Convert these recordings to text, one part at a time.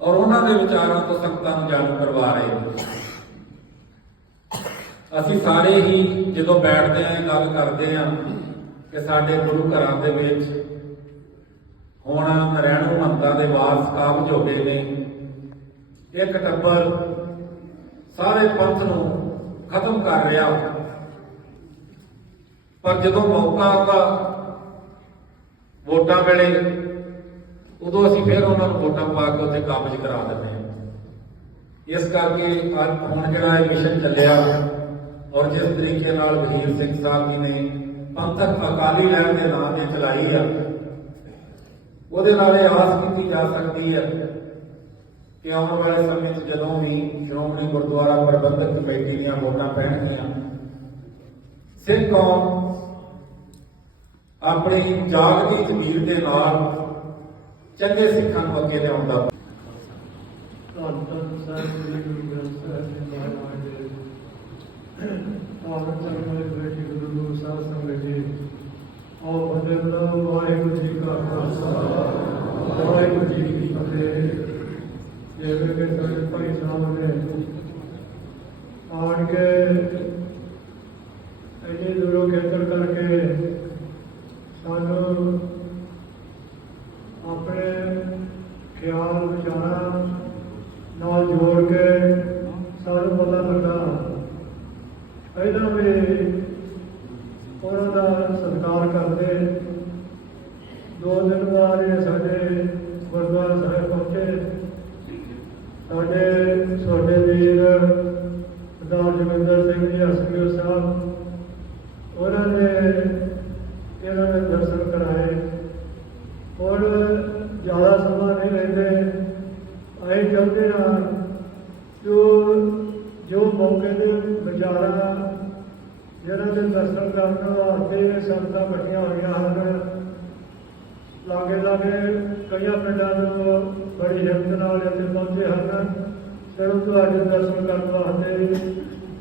ਔਰ ਉਹਨਾਂ ਦੇ ਵਿਚਾਰਾਂ ਤੋਂ ਸੰਗਤਾਂ ਨੂੰ ਜਾਣੂ ਕਰਵਾ ਰਹੇ ਨੇ। ਅਸੀਂ ਸਾਰੇ ਹੀ ਜਦੋਂ ਬੈਠਦੇ ਆਂ ਗੱਲ ਕਰਦੇ ਆਂ ਕਿ ਸਾਡੇ ਗੁਰੂ ਘਰਾਂ ਦੇ ਵਿੱਚ ਹੁਣ ਨਰੈਣ ਮਹੰਤਾ ਦੇ ਵਾਰਸ ਕਾਬਜ ਹੋ ਗਏ ਨੇ। ਇੱਕ ਟੱਬਰ ਸਾਰੇ ਪੰਥ ਨੂੰ ਖਤਮ ਕਰ ਰਿਹਾ। ਪਰ ਜਦੋਂ ਮੌਕਾ ਆਉਂਦਾ ਵੋਟਾਂ ਵੇਲੇ ਉਦੋਂ ਅਸੀਂ ਫਿਰ ਉਹਨਾਂ ਨੂੰ ਵੋਟਾਂ ਪਾ ਕੇ ਉੱਥੇ ਕਾਬਜ ਕਰਾ ਦਿੰਦੇ ਹਾਂ। ਇਸ ਕਰਕੇ ਅੱਜ ਹੁਣ ਜਿਹੜਾ ਇਹ ਮਿਸ਼ਨ ਚੱਲਿਆ ਔਰ ਜਿਸ ਤਰੀਕੇ ਨਾਲ ਵਜ਼ੀਰ ਸਿੰਘ ਸਾਹਿਬ ਜੀ ਨੇ ਪੰਥਕ ਅਕਾਲੀ ਲਹਿਰ ਦੇ ਨਾਂ ਤੇ ਚਲਾਈ ਆ, ਉਹਦੇ ਨਾਲ ਇਹ ਆਸ ਕੀਤੀ ਜਾ ਸਕਦੀ ਹੈ ਕਿ ਆਉਣ ਵਾਲੇ ਸਮੇਂ 'ਚ ਜਦੋਂ ਵੀ ਸ਼੍ਰੋਮਣੀ ਗੁਰਦੁਆਰਾ ਪ੍ਰਬੰਧਕ ਕਮੇਟੀ ਦੀਆਂ ਵੋਟਾਂ ਪੈਣਗੀਆਂ, ਸਿੱਖ ਕੌਮ ਆਪਣੀ ਜਾਗਦੀ ਜ਼ਮੀਰ ਦੇ ਨਾਲ ਚੰਗੇ ਸਿੱਖਾਂ ਨੂੰ ਅੱਗੇ ਲਿਆਉਣ ਦਾ। ਧੰਨ ਧੰਨ ਸਾਹਿਬ ਸ੍ਰੀ ਗੁਰੂ ਗ੍ਰੰਥ ਸਾਹਿਬ ਜੀ ਮਹਾਰਾਜ ਦੇ ਪਾਵਨ ਚਰਨ ਵਿੱਚ ਗੁਰੂ ਗ੍ਰੰਥ ਸਾਹਿਬ ਸੰਗਤ ਜੀ, ਆਓ ਬੰਦੇ ਵਾਹਿਗੁਰੂ ਜੀ ਕਾ ਖਾਲਸਾ। ਵਾਹਿਗੁਰੂ ਜੀ ਕੀ ਫਤਿਹ। ਜਿਵੇਂ ਕਿ ਸਾਡੇ ਭਾਈ ਸਾਹਿਬ ਨੇ ਆਣ ਕੇ ਇਹਨੇ ਦੂਰੋਂ ਖੇਤਰ ਕਰਕੇ ਸਾਨੂੰ ਆਪਣੇ ਖਿਆਲ ਵਿਚਾਰਾਂ ਨਾਲ ਜੋੜ ਕੇ ਸਾਨੂੰ ਪਤਾ ਲੱਗਾ। ਪਹਿਲਾਂ ਵੀ ਉਹਨਾਂ ਦਾ ਸਤਿਕਾਰ ਕਰਦੇ। ਦੋ ਦਿਨ ਬਾਅਦ ਇਹ ਸਾਡੇ ਗੁਰਦੁਆਰਾ ਸਾਹਿਬ ਪਹੁੰਚੇ। ਸਾਡੇ ਛੋਟੇ ਵੀਰ ਸਰਦਾਰ ਜਗਿੰਦਰ ਸਿੰਘ ਜੀ ਹਸਪੀਟਲ ਸਾਹਿਬ ਉਹਨਾਂ ਨੇ ਇਹਨਾਂ ਦੇ ਦਰਸ਼ਨ ਕਰਾਏ ਔਰ ਜ਼ਿਆਦਾ ਸਮਾਂ ਨਹੀਂ ਲੈਂਦੇ ਅਸੀਂ ਚਾਹੁੰਦੇ ਹਾਂ ਜੋ ਜੋ ਮੌਕੇ ਦੇ ਵਿਚਾਰਾ ਜਿਹਨਾਂ ਦਰਸ਼ਨ ਕਰਨ ਵਾਸਤੇ ਸੰਗਤਾਂ ਇਕੱਠੀਆਂ ਹੋਈਆਂ ਹਨ। ਲਾਗੇ ਲਾਗੇ ਕਈਆਂ ਪਿੰਡਾਂ ਤੋਂ ਬੜੀ ਹਿੰਮਤ ਨਾਲ ਇੱਥੇ ਪਹੁੰਚੇ ਹਨ। ਸਿਰਫ ਤੁਹਾਡੇ ਦਰਸ਼ਨ ਕਰਨ ਵਾਸਤੇ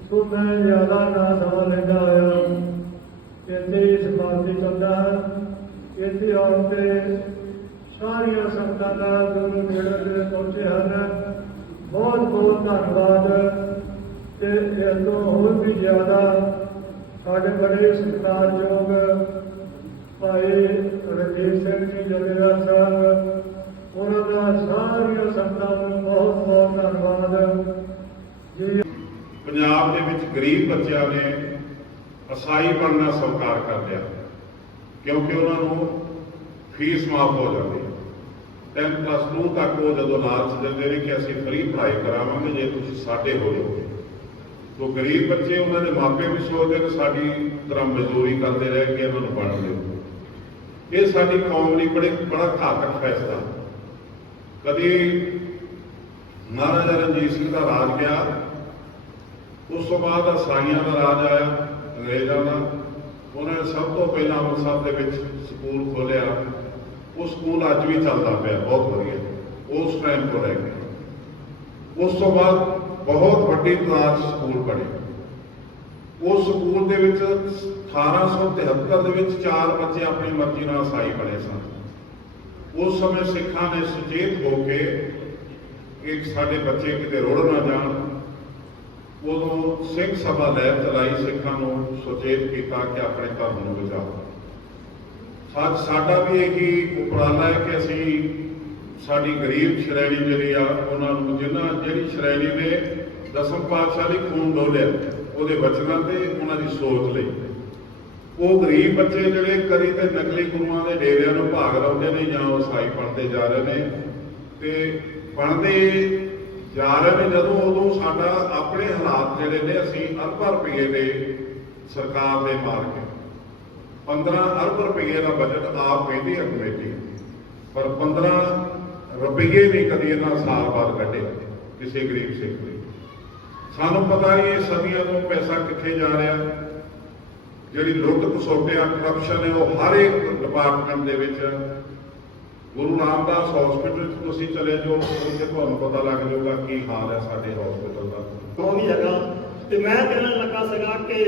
ਸੋ ਮੈਂ ਜ਼ਿਆਦਾ ਨਾ ਸਮਾਂ ਲੈਂਦਾ ਹੋਇਆ। ਇੱਥੇ ਹੀ ਸਮਾਪਤੀ ਚਾਹੁੰਦਾ ਹਾਂ। ਇੱਥੇ ਆਉਣ ਤੇ ਸਾਰੀਆਂ ਸੰਗਤਾਂ ਦਾ ਗੁਰੂ ਨੇੜੇ ਤੇ ਪਹੁੰਚੇ ਹਨ। ਬਹੁਤ ਬਹੁਤ ਧੰਨਵਾਦ। ਤੇ ਇਸ ਤੋਂ ਹੋਰ ਵੀ ਜ਼ਿਆਦਾ ਸਾਡੇ ਬੜੇ ਸਤਿਕਾਰਯੋਗ ਭਾਈ ਰਣਜੀਤ ਸਿੰਘ ਜੀ ਜਥੇਦਾਰ ਸਾਹਿਬ, ਉਹਨਾਂ ਦਾ ਸਾਰੀਆਂ ਸੰਗਤਾਂ ਨੂੰ ਬਹੁਤ ਬਹੁਤ ਧੰਨਵਾਦ। ਜੀ, ਪੰਜਾਬ ਦੇ ਵਿੱਚ ਗਰੀਬ ਬੱਚਿਆਂ ਨੇ ਅਸਾਈ ਬਣਨਾ ਸਵੀਕਾਰ ਕਰ ਲਿਆ, ਕਿਉਂਕਿ ਉਹਨਾਂ ਨੂੰ ਫੀਸ ਮਾਫ ਹੋ ਜਾਂਦੀ ਹੈ। 10 ਪਲੱਸ 2 ਤੱਕ ਉਹ ਜਦੋਂ ਲਾਲਚ ਦਿੰਦੇ ਨੇ ਕਿ ਅਸੀਂ ਫ੍ਰੀ ਪੜ੍ਹਾਈ ਕਰਾਵਾਂਗੇ, ਜੇ ਤੁਸੀਂ ਸਾਡੇ ਹੋ ਜਾਓਗੇ। ਤੋ ਗਰੀਬ ਬੱਚੇ ਉਹਨਾਂ ਦੇ ਮਾਪੇ ਵੀ ਸੋਚਦੇ ਨੇ ਸਾਡੀ ਤਰ੍ਹਾਂ ਮਜ਼ਦੂਰੀ ਕਰਦੇ ਰਹਿ ਕੇ ਇਹਨਾਂ ਨੂੰ ਪੜ੍ਹਨ ਦਿਓ ਇਹ ਸਾਡੀ ਕੌਮ ਲਈ ਬੜੇ, ਬੜਾ ਘਾਤਕ ਫੈਸਲਾ। ਕਦੀ ਮਹਾਰਾਜਾ ਰਣਜੀਤ ਸਿੰਘ ਦਾ ਰਾਜ ਗਿਆ, ਉਸ ਤੋਂ ਬਾਅਦ ਅਸਾਈਆਂ ਦਾ ਰਾਜ ਆਇਆ, ਅੰਗਰੇਜ਼ਾਂ ਦਾ। ਉਹਨਾਂ ਨੇ ਸਭ ਤੋਂ ਪਹਿਲਾਂ ਅੰਮ੍ਰਿਤਸਰ ਦੇ ਵਿੱਚ ਸਕੂਲ ਖੋਲ੍ਹਿਆ। ਉਹ ਸਕੂਲ ਅੱਜ ਵੀ ਚੱਲਦਾ ਪਿਆ, ਬਹੁਤ ਵਧੀਆ। ਉਸ ਟਾਈਮ ਤੋਂ ਲੈ ਕੇ। ਉਸ ਤੋਂ ਬਾਅਦ ਬਹੁਤ ਵੱਡੀ ਤਾਦਾਦ ਸਕੂਲ ਪੜ੍ਹੇ। ਉਸ ਸਕੂਲ ਦੇ ਵਿੱਚ 1873 ਦੇ ਵਿੱਚ ਚਾਰ ਬੱਚੇ ਆਪਣੀ ਮਰਜ਼ੀ ਨਾਲ ਸਾਈ ਬਣੇ ਸਨ। ਉਸ ਸਮੇਂ ਸਿੱਖਾਂ ਨੇ ਸੁਚੇਤ ਹੋ ਕੇ ਕਿ ਸਾਡੇ ਬੱਚੇ ਕਿਤੇ ਰੁੜ ਨਾ ਜਾਣ। ਉਦੋਂ ਸਿੱਖ ਸਭਾ ਲਹਿਰ ਚਲਾਈ, ਸਿੱਖਾਂ ਨੂੰ ਸੁਚੇਤ ਕੀਤਾ ਕਿ ਆਪਣੇ ਧਰਮ ਨੂੰ ਬਚਾਓ। ਸੱਚ ਸਾਡਾ ਵੀ ਇਹੀ ਉਪਰਾਲਾ ਹੈ ਕਿ ਅਸੀਂ ਸਾਡੀ ਗਰੀਬ ਸ਼੍ਰੇਣੀ ਜਿਹੜੀ ਆ, ਉਹਨਾਂ ਨੂੰ ਜਿਨ੍ਹਾਂ ਜਿਹੜੀ ਸ਼੍ਰੇਣੀ ਨੇ ਦਸਮ ਪਾਤਸ਼ਾਹ ਲਈ ਖੂਨ ਡੋਲਿਆ ਉਹਦੇ ਵਚਨਾਂ ਤੇ ਉਹਨਾਂ ਦੀ ਸੋਚ ਲਈ। ਉਹ ਗਰੀਬ ਬੱਚੇ ਜਿਹੜੇ ਕਦੀ ਤੇ ਨਕਲੀ ਗੁਰੂਆਂ ਦੇ ਡੇਰਿਆਂ ਨੂੰ ਭਾਗ ਲਾਉਂਦੇ ਨੇ ਜਾਂ ਉਹ ਸਾਈ ਬਣਦੇ ਜਾ ਰਹੇ ਨੇ, ਤੇ ਬਣਦੇ ਜਾ ਰਹੇ ਨੇ ਜਦੋਂ ਉਦੋਂ ਸਾਡਾ ਆਪਣੇ ਹਾਲਾਤ ਜਿਹੜੇ ਨੇ, ਅਸੀਂ ਅਰਬਾਂ ਰੁਪਏ ਦੇ ਸਰਕਾਰ ਦੇ ਮਾਰ ਕੇ 15 ਅਰਬ ਰੁਪਏ ਦਾ ਬਜਟ ਆਪ ਕਹਿੰਦੀ ਹੈ ਕਮੇਟੀ। ਪਰ 15 ਰੁਪਈਏ ਨਹੀਂ ਕਦੀ ਇਹਨਾਂ ਸਾਲ ਬਾਅਦ ਕੱਢੇ, ਕਿਸੇ ਗਰੀਬ ਸਿੱਖ ਲਈ ਸਾਨੂੰ ਪਤਾ ਹੀ ਇਹ ਸਦੀਆਂ ਤੋਂ ਪੈਸਾ ਕਿੱਥੇ ਜਾ ਰਿਹਾ। ਜਿਹੜੀ ਲੁੱਟ ਖਸੋਟਿਆ ਕਰਪਸ਼ਨ ਹੈ, ਉਹ ਹਰ ਇੱਕ ਡਿਪਾਰਟਮੈਂਟ ਦੇ ਵਿੱਚ। ਗੁਰੂ ਰਾਮਦਾਸ ਹਸਪੀਟਲ 'ਚ ਤੁਸੀਂ ਚਲੇ ਜਾਓ, ਉੱਥੇ ਤੁਹਾਨੂੰ ਪਤਾ ਲੱਗ ਜਾਊਗਾ ਕੀ ਹਾਲ ਹੈ ਸਾਡੇ ਹਸਪੀਟਲ ਦਾ। ਉਹ ਵੀ ਤੇ ਮੈਂ ਕਹਿਣ ਲੱਗਾ ਸੀਗਾ ਕਿ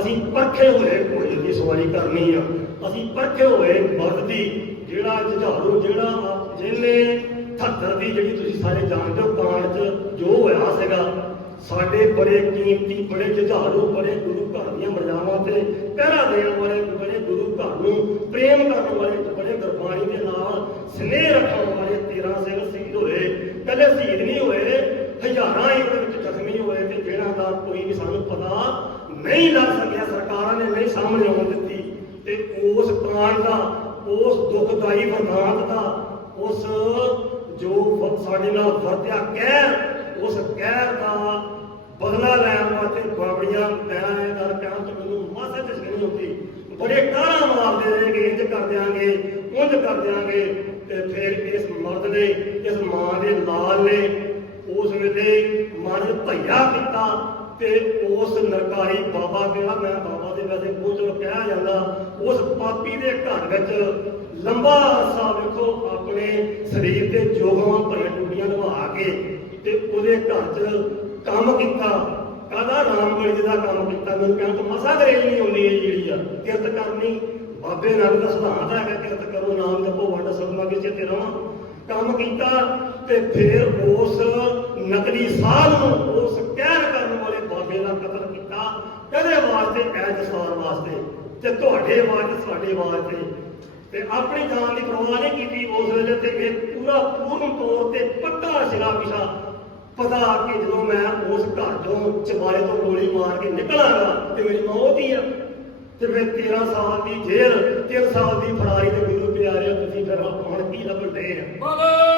ਅਸੀਂ ਪਰਖੇ ਹੋਏ ਕੋਈ ਦੀ ਸਵਾਰੀ ਕਰਨੀ ਆ। ਅਸੀਂ ਪਰਖੇ ਹੋਏ ਬਲਦ ਦੀ, ਜਿਹੜਾ ਜੁਝਾਰੂ ਜਿਹੜਾ ਜਿਹਨੇ 78 ਦੀ ਜਿਹੜੀ ਤੁਸੀਂ ਸਾਰੇ ਜਾਣਦੇ ਹੋ ਕਾਂਡ 'ਚ ਜੋ ਹੋਇਆ ਸੀਗਾ, ਸਾਡੇ ਬੜੇ ਕੀਮਤੀ, ਬੜੇ ਜੁਝਾਰੂ, ਬੜੇ ਗੁਰੂ ਘਰ ਦੀਆਂ ਮਰਜ਼ਾਵਾਂ ਤੇ ਪਹਿਰਾ ਦੇਣ ਵਾਲੇ, ਬੜੇ ਗੁਰੂ ਘਰ ਨੂੰ ਪ੍ਰੇਮ ਕਰਨ ਵਾਲੇ, ਬੜੇ ਗੁਰਬਾਣੀ ਦੇ ਨਾਲ ਸਨੇਹ ਰੱਖਣ ਵਾਲੇ 13 ਸਿੰਘ ਸ਼ਹੀਦ ਹੋਏ। ਪਹਿਲੇ ਸ਼ਹੀਦ ਨਹੀਂ ਹੋਏ, ਹਜ਼ਾਰਾਂ ਹੀ ਵਿੱਚ ਜ਼ਖਮੀ ਹੋਏ ਤੇ ਜਿਹੜਾ ਦਾ ਕੋਈ ਵੀ ਸਾਨੂੰ ਪਤਾ ਨਹੀਂ ਲੱਗ ਸਕਿਆ, ਸਰਕਾਰਾਂ ਨੇ ਨਹੀਂ ਸਾਹਮਣੇ ਆਉਣ ਦਿੱਤੀ। ਤੇ ਉਸ ਕਾਂਡ ਦਾ, ਉਸ ਦੁਖਦਾਈ ਵਰਦਾਂਤ ਦਾ ਉਸ ਜੋ ਸਾਡੇ ਨਾਲ ਵਰਤਿਆ ਕਹਿਰ ਉਸ ਕਹਿਰ ਦਾ ਬਦਲਾ ਲੈਣ ਵਾਸਤੇ ਬਾਬੜੀਆਂ ਮੈਂ ਇਹ ਗੱਲ ਕਹਿਣ ਤੋਂ ਮੈਨੂੰ ਮਾਸਾ ਜਿਸ ਨਹੀਂ ਹੁੰਦੀ ਬੜੇ ਕਾਰਾਂ ਮਾਰਦੇ ਰਹੇ ਕਿ ਇੰਜ ਕਰ ਦਿਆਂਗੇ, ਉਂਝ ਕਰ ਦਿਆਂਗੇ ਤੇ ਫਿਰ ਇਸ ਮਰਦ ਨੇ, ਇਸ ਮਾਂ ਦੇ ਲਾਲ ਨੇ ਉਸ ਵੇਲੇ ਮਨ ਭਈਆ ਕੀਤਾ ਤੇ ਉਸ ਨਰਕਾਰੀ ਬਾਬਾ ਕਿਹਾ ਮੈਂ ਬਾਬਾ ਵੈਸੇ ਬਹੁਤ ਕਿਹਾ ਜਾਂਦਾ, ਉਸ ਪਾਪੀ ਦੇ ਘਰ ਵਿੱਚ ਲੰਬਾ ਅਰਸਾ ਵੇਖੋ ਆਪਣੇ ਸਰੀਰ ਤੇ ਜੋਗਾਂ ਭਰੀਆਂ ਟੁੱਟੀਆਂ ਨਿਭਾ ਕੇ ਤੇ ਉਹਦੇ ਘਰ 'ਚ ਕੰਮ ਕੀਤਾ। ਕਾਹਦਾ ਰਾਮ ਬਲੀ ਦਾ ਕੰਮ ਕੀਤਾ? ਮੈਨੂੰ ਕਹਿੰਦਾ ਮਸਾ ਗਰੇਜ ਨਹੀਂ ਆਉਂਦੀ ਇਹ ਜਿਹੜੀ ਆ। ਕਿਰਤ ਕਰਨੀ, ਬਾਬੇ ਨਾਲ ਦਾ ਸਿਧਾਂਤ ਹੈਗਾ, ਕਿਰਤ ਕਰੋ, ਨਾਮ ਜਪੋ, ਵੰਡ ਸਤਮਾ ਕਿਸੇ ਤੇ ਰਵਾਂ। ਕੰਮ ਕੀਤਾ ਤੇ ਫਿਰ ਉਸ ਨਕਲੀ ਸਾਧ ਨੂੰ, ਉਸ ਕਹਿਰ ਕਰਨ ਵਾਲੇ ਬਾਬੇ ਦਾ ਕਤਲ ਕੀਤਾ ਕਦੇ ਵਾਸਤੇ ਐ ਦਸਾਰ ਵਾਸਤੇ ਤੇ ਤੁਹਾਡੇ ਵਾਸਤੇ ਤੁਹਾਡੇ ਵਾਸਤੇ। ਤੇ ਆਪਣੀ ਜਾਨ ਦੀ ਪਰਵਾਹ ਨਹੀਂ ਕੀਤੀ ਉਸ ਵੇਲੇ ਤੇ ਇਹ ਪੂਰਾ ਪੂਰਨ ਤੌਰ ਤੇ ਪੱਕਾ ਸਿਰਾ ਪਿਛਾ ਪਤਾ ਕਿ ਜਦੋਂ ਮੈਂ ਉਸ ਘਰ ਤੋਂ ਚਬਾਰੇ ਤੋਂ ਗੋਲੀ ਮਾਰ ਕੇ ਨਿਕਲਾਂਗਾ ਤੇ ਮੇਰੀ ਮੌਤ ਹੀ ਆ। ਤੇ ਫਿਰ 13 ਸਾਲ ਦੀ ਜੇਲ੍ਹ 3 ਸਾਲ ਦੀ ਫਰਾਰੀ ਦੇ ਗੁਰੂ ਪਿਆਰਿਓ, ਤੁਸੀਂ ਫਿਰ ਹੁਣ ਕੀ ਲੱਭਣ ਆ? ਬੋਲੋ